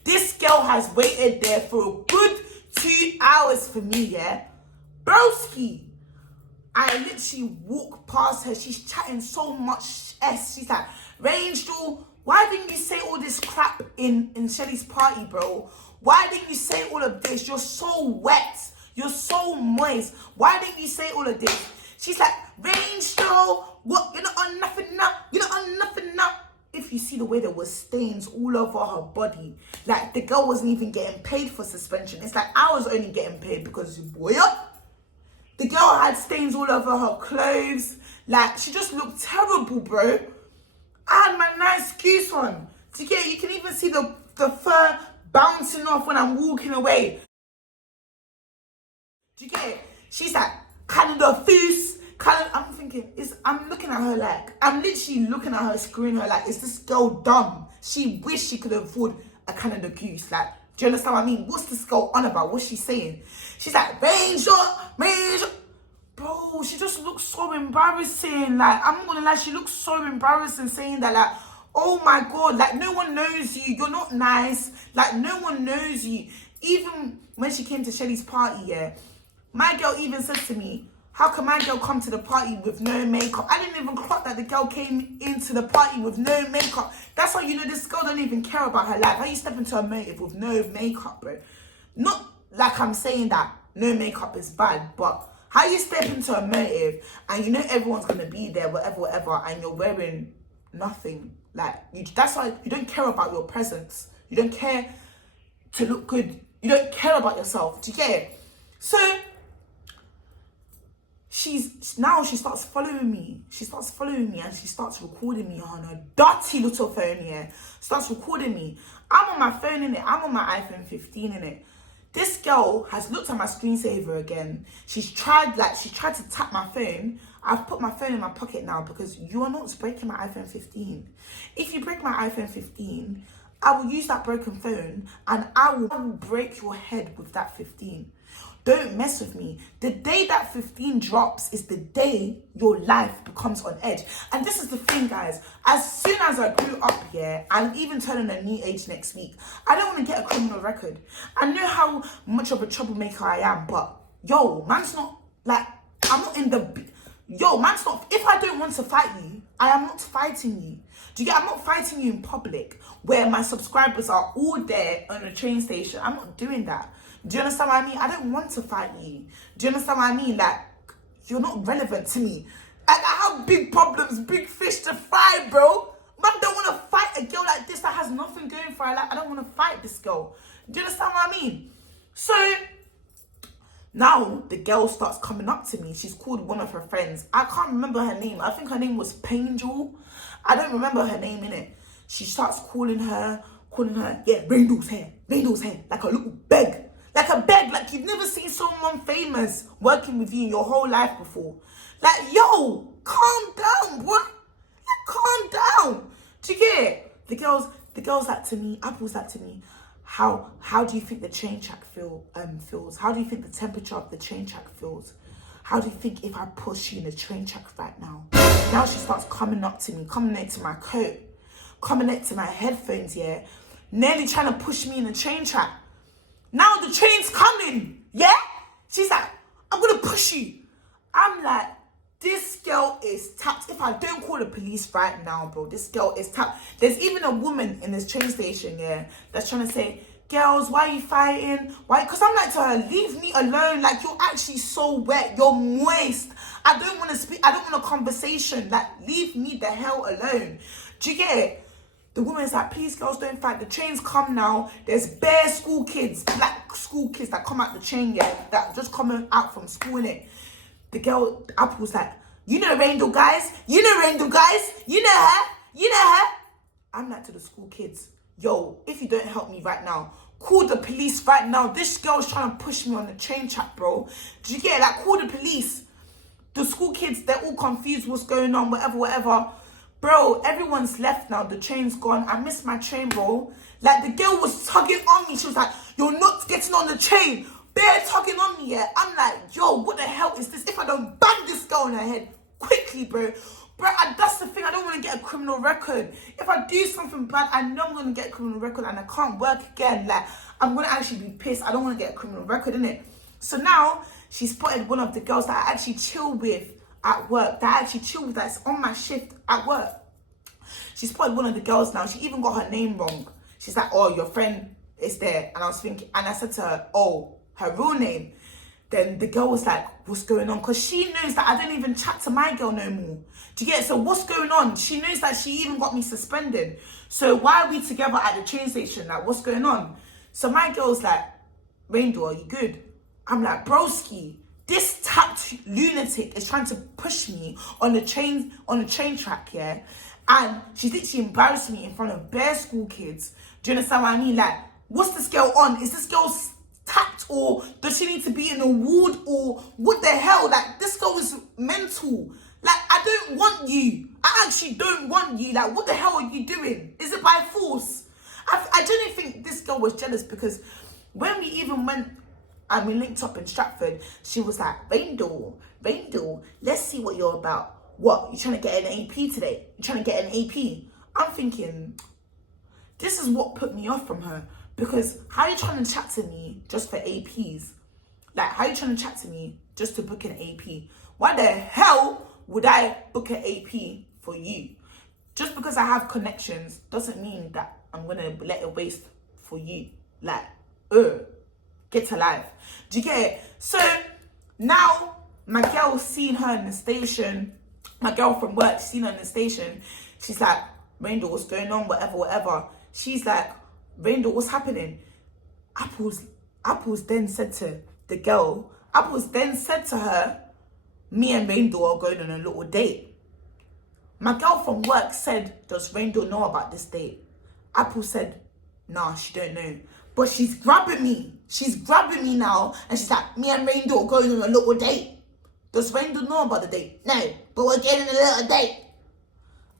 This girl has waited there for a good 2 hours for me, yeah? Broski. I literally walk past her. She's chatting so much S. She's like, Rangel, why didn't you say all this crap in Shelly's party, bro? Why didn't you say all of this? You're so wet. You're so moist. Why didn't you say all of this? She's like, Rangel, what? You're not on nothing now. You're not on nothing now. If you see the way there was stains all over her body, like the girl wasn't even getting paid for suspension. It's like I was only getting paid because, boy, the girl had stains all over her clothes. Like, she just looked terrible, bro. I had my nice goose on. Do you get it? You can even see the fur bouncing off when I'm walking away. Do you get it? She's like, Canada Foose. I'm thinking, I'm looking at her like, I'm literally looking at her, screwing her like, is this girl dumb? She wished she could afford a Canada Goose. Like, do you understand what I mean? What's this girl on about? What's she saying? She's like, Ranger. Bro, she just looks so embarrassing. Like, I'm not gonna lie, she looks so embarrassing saying that, like, oh my God, like, no one knows you. You're not nice. Like, no one knows you. Even when she came to Shelly's party, yeah, my girl even said to me, how can my girl come to the party with no makeup? I didn't even clock that the girl came into the party with no makeup. That's how you know this girl don't even care about her life. How you step into a motive with no makeup, bro? Not like I'm saying that no makeup is bad, but how you step into a motive and you know everyone's going to be there, whatever, and you're wearing nothing. Like, that's why you don't care about your presence. You don't care to look good. You don't care about yourself. Do you get it? So, she starts following me. She starts following me and she starts recording me on her dirty little phone, yeah. Starts recording me. I'm on my phone, innit? I'm on my iPhone 15, innit? This girl has looked at my screensaver again. She tried to tap my phone. I've put my phone in my pocket now because you are not breaking my iPhone 15. If you break my iPhone 15, I will use that broken phone and I will break your head with that 15. Don't mess with me. The day that 15 drops is the day your life becomes on edge. And this is the thing, guys. As soon as I grew up here, I'm even turning a new age next week. I don't want to get a criminal record. I know how much of a troublemaker I am, but yo, man's not like, I'm not in the... Yo, man's not... If I don't want to fight you, I am not fighting you. Do you get? I'm not fighting you in public where my subscribers are all there on a train station. I'm not doing that. Do you understand what I mean? I don't want to fight you. Do you understand what I mean? Like, you're not relevant to me. Like, I have big problems, big fish to fry, bro. Man, don't want to fight a girl like this that has nothing going for her. Like, I don't want to fight this girl. Do you understand what I mean? So, Now the girl starts coming up to me. She's called one of her friends. I can't remember her name. I think her name was Pangel. I don't remember her name in it. She starts calling her, yeah, Rainbow's hair, like a little beg. Like a beg, like you've never seen someone famous working with you in your whole life before. Like, yo, calm down, boy. Like, calm down. Do you get it? The girls like to me, Apple's like to me, how do you think the train track feels? How do you think the temperature of the train track feels? How do you think if I push you in the train track right now? Now she starts coming up to me, coming next to my coat, coming next to my headphones, yeah? Nearly trying to push me in the train track. Now the train's coming, yeah? She's like, I'm gonna push you. I'm like, this girl is tapped. If I don't call the police right now, bro, this girl is tapped. There's even a woman in this train station, yeah, that's trying to say, girls, why are you fighting? Why? Because I'm like to her, leave me alone. Like, you're actually so wet. You're moist. I don't want to speak. I don't want a conversation. Like, leave me the hell alone. Do you get it? The woman's like, please, girls, don't fight. The train's come now. There's bare school kids, black school kids that come out the train, yeah, that just coming out from school, innit? The girl, Apple's like, you know Rainbow guys? You know Rainbow guys? You know her? You know her? I'm like to the school kids, yo, if you don't help me right now, call the police right now. This girl's trying to push me on the train track, bro. Do you get it? Like, call the police. The school kids, they're all confused what's going on, whatever. Bro, everyone's left now. The train's gone. I missed my train, bro. Like, the girl was tugging on me. She was like, you're not getting on the train. Bare tugging on me, yeah. I'm like, yo, what the hell is this? If I don't bang this girl in her head quickly, bro. Bro, that's the thing. I don't want to get a criminal record. If I do something bad, I know I'm going to get a criminal record and I can't work again. Like, I'm going to actually be pissed. I don't want to get a criminal record, innit? So now, she spotted one of the girls that I actually chill with at work. That's on my shift at work. She spotted one of the girls now. She even got her name wrong. She's like, oh, your friend is there. And I was thinking, and I said to her, oh, her real name. Then the girl was like, what's going on? Because she knows that I don't even chat to my girl no more. Do you get it? So what's going on? She knows that she even got me suspended. So why are we together at the train station? Like, what's going on? So my girl's like, Rainbow, are you good? I'm like, broski, this tapped lunatic is trying to push me on the train track, yeah? And she's literally embarrassed me in front of bare school kids. Do you understand what I mean? Like, what's this girl on? Is this girl tapped, or does she need to be in a ward, or what the hell? Like, this girl is mental. Like, I don't want you. I actually don't want you. Like, what the hell are you doing? Is it by force? I genuinely think this girl was jealous, because when we even went and we linked up in Stratford, she was like, Rainbow, let's see what you're about. What, you trying to get an AP today? You trying to get an AP? I'm thinking, this is what put me off from her. Because how are you trying to chat to me just for APs? Like, how are you trying to chat to me just to book an AP? Why the hell would I book an AP for you? Just because I have connections doesn't mean that I'm going to let it waste for you. Like, get alive. Do you get it? So, now, my girl seen her in the station. My girl from work seen her in the station. She's like, Rainbow, what's going on? Whatever. She's like, Rainbow, what's happening? Apples then said to the girl, Apples then said to her, me and Rainbow are going on a little date. My girl from work said, does Rainbow know about this date? Apple said, nah, she don't know. But she's grabbing me. She's grabbing me now. And she's like, me and Rainbow are going on a little date. Does Rainbow know about the date? No, but we're getting a little date.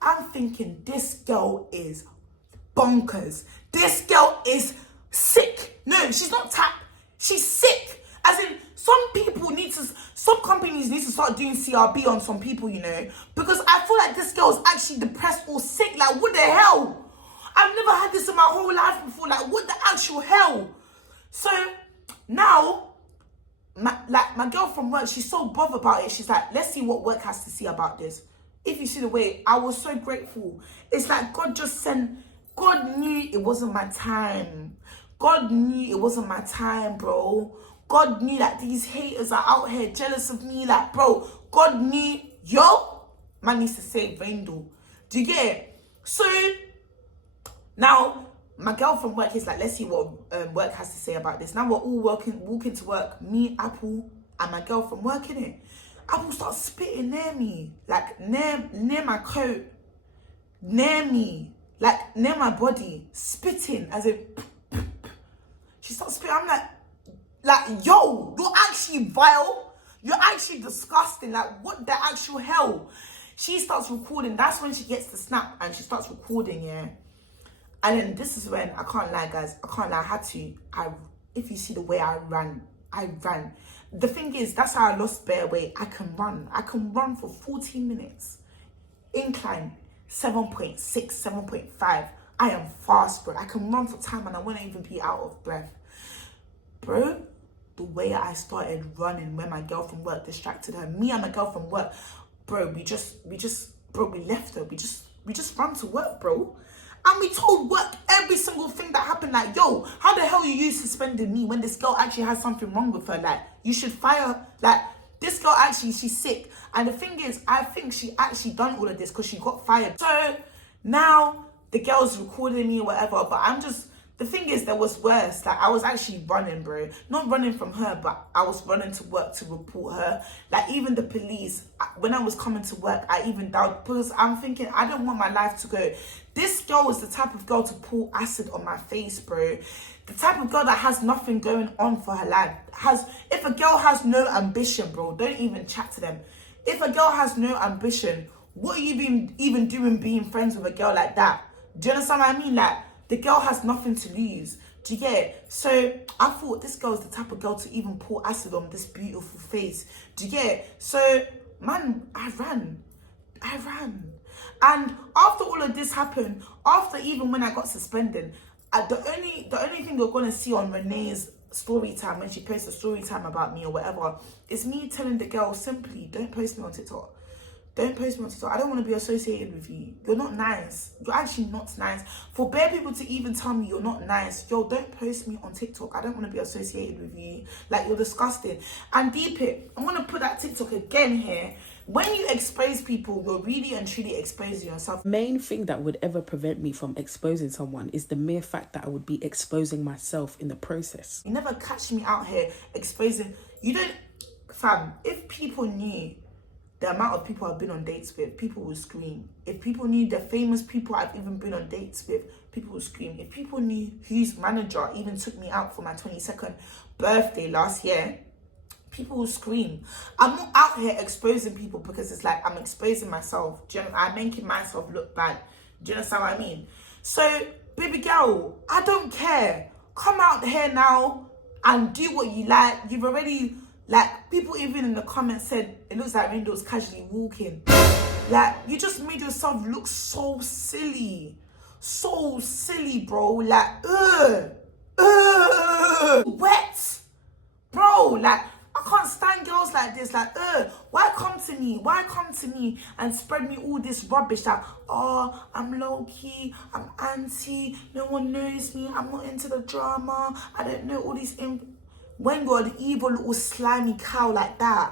I'm thinking, this girl is bonkers. This girl is sick. No, she's not tapped. She's sick. As in, some companies need to start doing CRB on some people, you know, because I feel like this girl is actually depressed or sick. Like, what the hell? I've never had this in my whole life before. Like, what the actual hell? So now, my girl from work, she's so bothered about it. She's like, let's see what work has to say about this. If you see the way, I was so grateful. It's like God knew it wasn't my time. God knew it wasn't my time, bro. God knew that these haters are out here jealous of me. Like, bro, God knew, yo, man needs to save Rainbow. Do you get it? So, now, my girl from work is like, let's see what work has to say about this. Now we're all walking to work, me, Apple, and my girl from work, innit? Apple starts spitting near me, like near my coat, near me, like near my body, spitting as if she starts spitting. I'm like, yo, you're actually vile. You're actually disgusting. Like, what the actual hell? She starts recording. That's when she gets the snap and she starts recording, yeah. And then this is when, I can't lie, guys. I can't lie. I had to. If you see the way I ran. The thing is, that's how I lost bare weight. I can run. I can run for 14 minutes. Incline, 7.6, 7.5. I am fast, bro. I can run for time and I won't even be out of breath. Bro, the way I started running when my girl from work distracted her. Me and my girl from work, bro, we left her. We just ran to work, bro. And we told work every single thing that happened. Like, yo, how the hell you suspended me when this girl actually has something wrong with her? Like, you should fire her. Like, this girl actually, she's sick. And the thing is, I think she actually done all of this because she got fired. So now the girl's recording me or whatever. But the thing is, there was worse. Like, I was actually running, bro. Not running from her, but I was running to work to report her. Like, even the police, when I was coming to work, I even doubted, because I'm thinking, I don't want my life to go. This girl was the type of girl to pour acid on my face, bro. The type of girl that has nothing going on for her life. If a girl has no ambition, bro, don't even chat to them. If a girl has no ambition, what are you even doing being friends with a girl like that? Do you understand what I mean? Like, the girl has nothing to lose. Do you get it? So I thought this girl is the type of girl to even pour acid on this beautiful face. Do you get it? So, man, I ran. And after all of this happened, after even when I got suspended, the only thing you're gonna see on Renee's story time when she posts a story time about me or whatever is me telling the girl simply, don't post me on TikTok. Don't post me on TikTok. I don't want to be associated with you. You're not nice. You're actually not nice. For bare people to even tell me you're not nice, yo, don't post me on TikTok. I don't want to be associated with you. Like, you're disgusting. And deep it, I'm going to put that TikTok again here. When you expose people, you're really and truly exposing yourself. Main thing that would ever prevent me from exposing someone is the mere fact that I would be exposing myself in the process. You never catch me out here exposing. You don't, fam, if people knew the amount of people I've been on dates with, people will scream. If people knew the famous people I've even been on dates with, people will scream. If people knew whose manager even took me out for my 22nd birthday last year, people will scream. I'm not out here exposing people because it's like I'm exposing myself. I'm making myself look bad. Do you understand what I mean? So, baby girl, I don't care. Come out here now and do what you like. You've already... Like, people even in the comments said, it looks like Rindo's casually walking. Like, you just made yourself look so silly. So silly, bro. Like, wet. Bro, like, I can't stand girls like this. Like, why come to me? Why come to me and spread me all this rubbish that, oh, I'm low-key, I'm anti, no one knows me, I'm not into the drama, I don't know all these... When you're an evil little slimy cow like that,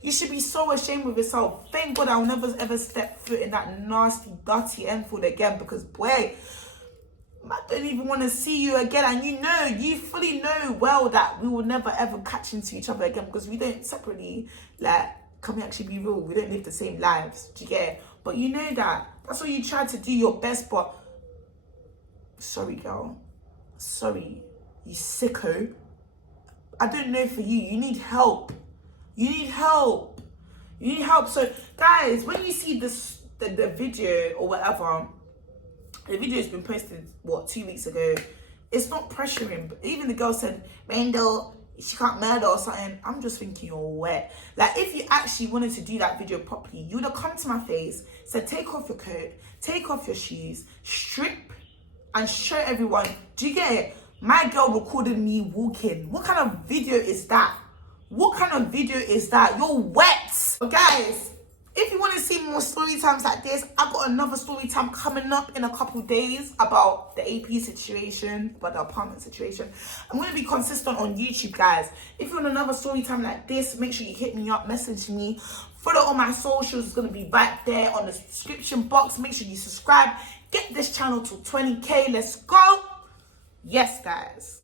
you should be so ashamed of yourself. Thank God I'll never ever step foot in that nasty, dirty Enfield again, because boy, I don't even want to see you again. And you fully know well that we will never ever catch into each other again, because we don't separately, like, can we actually be real? We don't live the same lives. Do you get it? But you know that. That's what you tried to do your best, but sorry, girl. Sorry. You sicko. I don't know for you. You need help. You need help. You need help. So, guys, when you see this, the video or whatever, the video has been posted, 2 weeks ago. It's not pressuring. But even the girl said, Randall, she can't murder or something. I'm just thinking you're wet. Like, if you actually wanted to do that video properly, you would have come to my face, said, take off your coat, take off your shoes, strip, and show everyone. Do you get it? My girl recorded me walking. What kind of video is that? What kind of video is that? You're wet. But guys, If you want to see more story times like this, I've got another story time coming up in a couple days about the AP situation, about the apartment situation. I'm going to be consistent on YouTube, guys. If you want another story time like this, make sure you hit me up, message me. Follow all my socials, it's going to be right there on the description box. Make sure you subscribe. Get this channel to 20k. Let's go. Yes, guys.